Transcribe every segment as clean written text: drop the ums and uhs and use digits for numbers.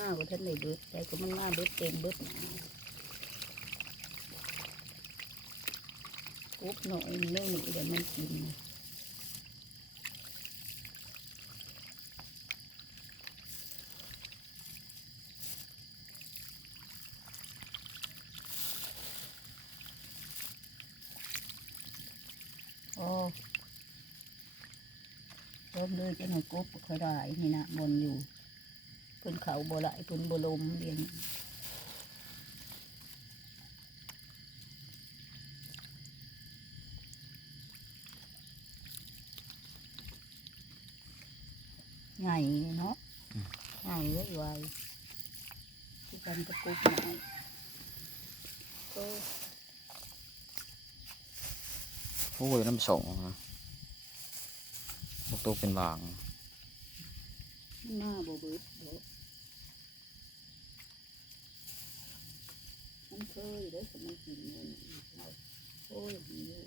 มาว่าท่านได้เบิดแต่ก็มันมาเบิดเต็มเบิดกุ๊บหน่อยเรื่องนี้เดี๋ยวมันกินโอ้เริ่มเลยจะหน่อยกุ๊บค่อยได้นี่นะบนอยู่เพิ่นเขาบ่ไหลเพิ่นบ่ลมเรียนไงเนาะไงไว้ไว้ที่กันตะกุ๊บหน่อยโอ้ยน้ำสองนะพวกตัวเป็นบางหน้าบ่เบิดมันเคยได้สมัยกินเงินเราโอ้ยหิว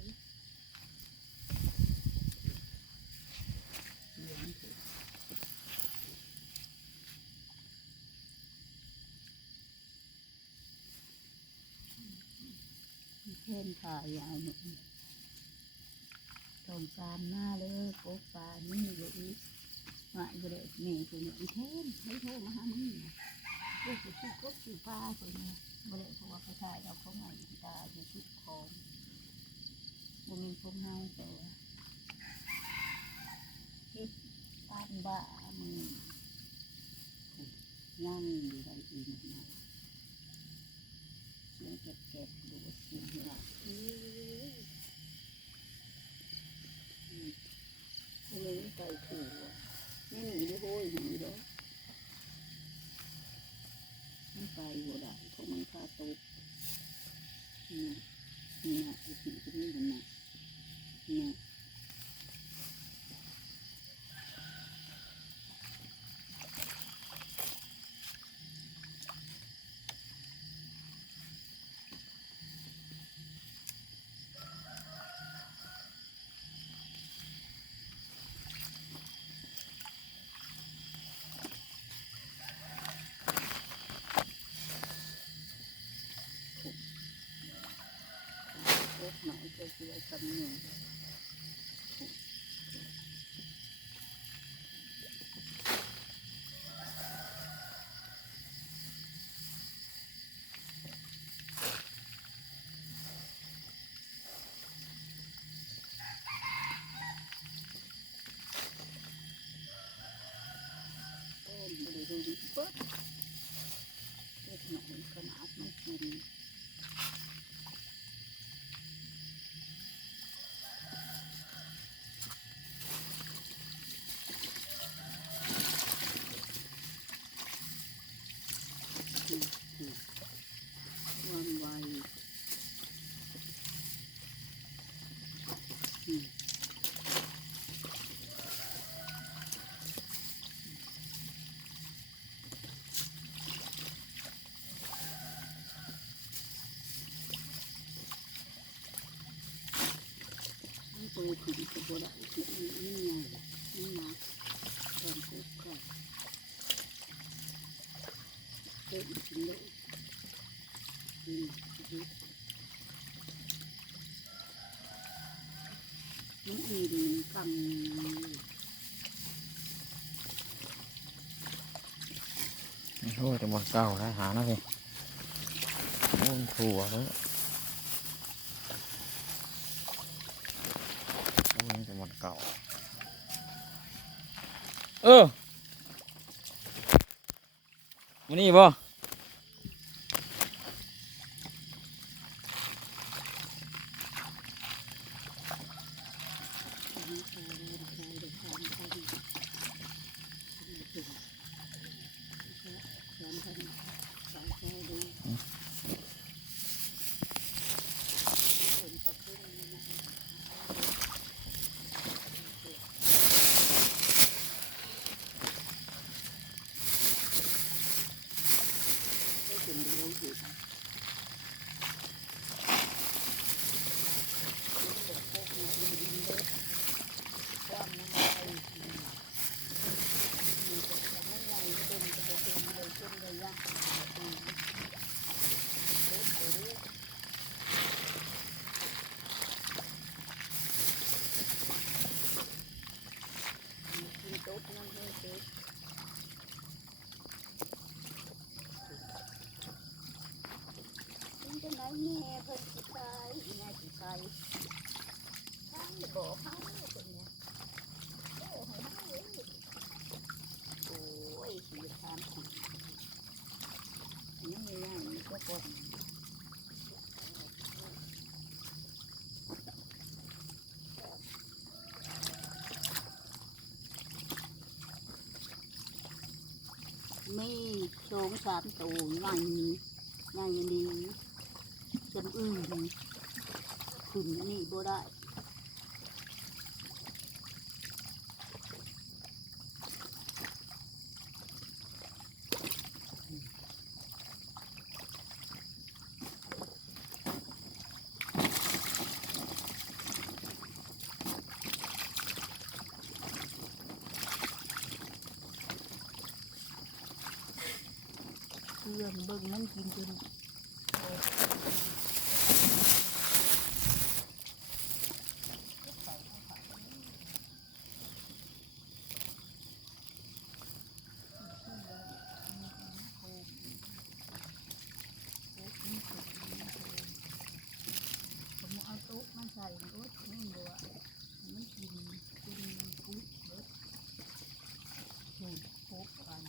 เพ่นถ่ายเอาหนึ่งตรงกลางหน้าเลยโป๊ปลานี่เลยอีกหมายไปเลยแม่ตัวนี้เพ่นไม่โทรมาหามึงลูกจะซื้อกบซื้อปลาตัวนี้บ่ได้เพราะว่าเขาถ่ายเอาเขาใหม่ตาจะชุดของบ่มีพวกเฮาแต่คิดบ้านบ้ามึงย่างอยู่ได้อีกนะเสียงเก็บดูเสียงหลับเลยไปถูกไม่หนีด้วยโว้ยหนีแล้วไม่ไปหัวได้เพราะมันคาตกนี่นะอีกทีก็นี่มันนะเนี่ยหน่อยก็คือไอ้คำหนึ่งต้มบริโภคเบิดเล็กหน่อยขนาดมันกินวันไวตัวขึ้นตัวบ่ได้คือนี่ไงนี่นะความคุกค่ะเต็มถึงเลยมันอิ่มกำโอ้ยแต่หมดเก่าแล้วหานะพี่โอ้ยถั่วเลยโอ้ยแต่หมดเก่าวันนี้บ่ ตุ๊ดนั่นเลยตุ๊ดมันจะไหนแม่เพิ่นสิไปอีนายสิไปข้างจะบอกเขาคนเนี้ยโอ้ให้เขาเลยโอ้ยขี่ทานของนี่ไม่ได้นี่ก็ก่อนมี2-3ตัวนั่งนั่งอย่างนี้จำอื่นขึ้นอันนี้บ่ได้เพื่อนเบิ่งมันกินจนผมเอาโต๊ะมาใส่โต๊ะนี่บัวมันกินจนมันพุดเบิดสูดโคกกัน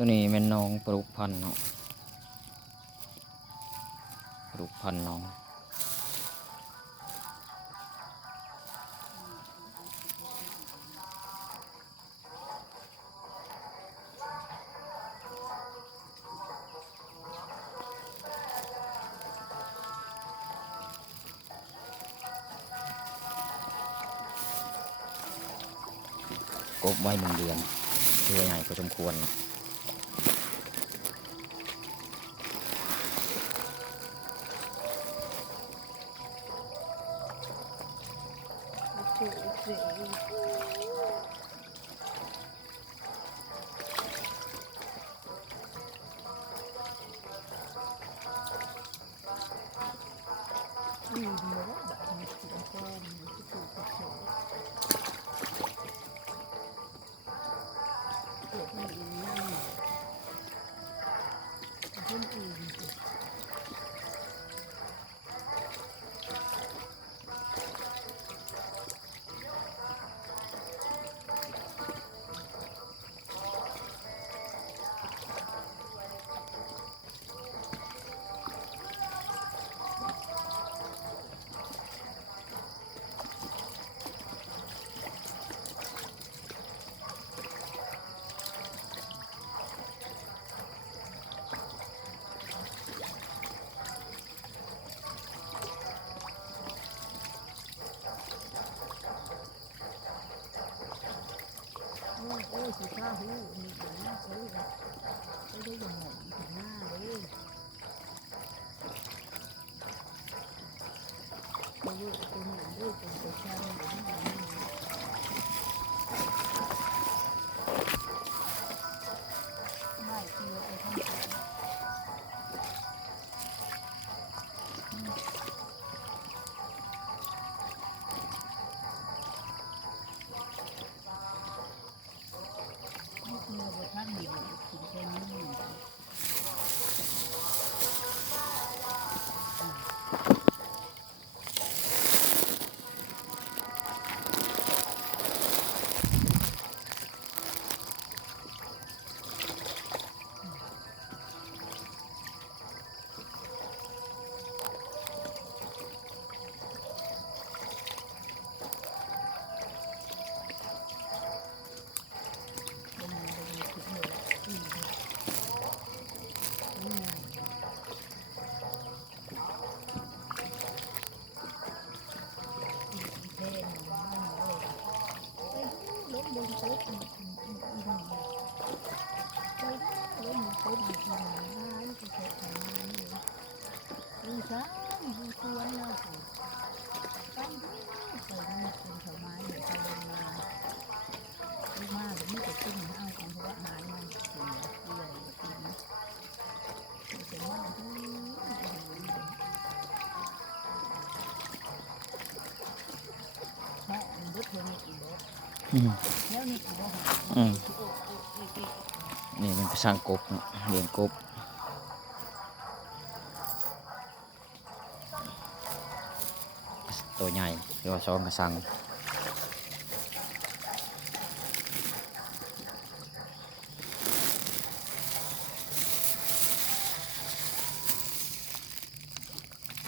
ตัวนี้เป็นน้องปลูกพันธุ์เนาะปลูกพันธุ์น้องกบไว้1 เดือนตัวใหญ่พอสมควรเนาะโอ้ยสิข้าหูมีถึงหน้าซื้อไม่ได้ยังไงถึงหน้าเลยตัวลูกตัวหนึ่งลูกเป็นตัวชายหนึ่งไม่เกี่ยวไปทั้งตัวท่านมีถึงแค่นี้ ซ้ายดูสวนเราสิไปดูไปนี่เป็นชาวไม้เดี๋ยวเขาลงมาลูกมาแบบนี้จะขึ้นเอาของเพราะว่าอาหารมันเสียเกลือกินนะจะมาดูแม่บุตรเธอมีกี่รถ อืม แล้วนี่กี่รถ อืมนี่มันไปสร้างกบเนาะเลี้ยงกบตัวใหญ่เรียกว่าซ้อมกระสัง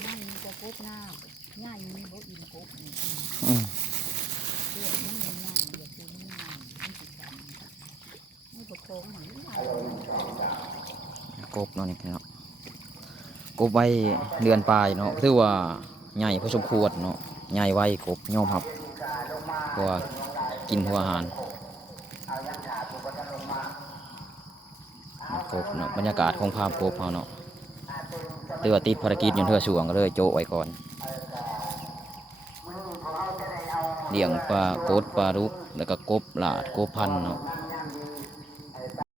ง่ายมีจะกบหน้าง่ายมีบ่อินกบนี่ อืม เรื่องมันง่ายเดี๋ยวคือมันง่ายมันติดกันไม่ประคองหรือง่าย กบเนาะนี่เนาะกบไว้เดือนปลายเนาะถือว่าใหญ่พอสมควรเนาะใหญ่ไว้กบยอมรับเพราะว่ากินหัวอาหารกบเนาะบรรยากาศของฟาร์มกบเขาเนาะถือว่าติดภารกิจอยู่เทื่อช่วงก็เลยโจะไว้ก่อนเลี้ยงปลากดปลาลุกแล้วก็กบหลาดกบพันธุ์เนาะ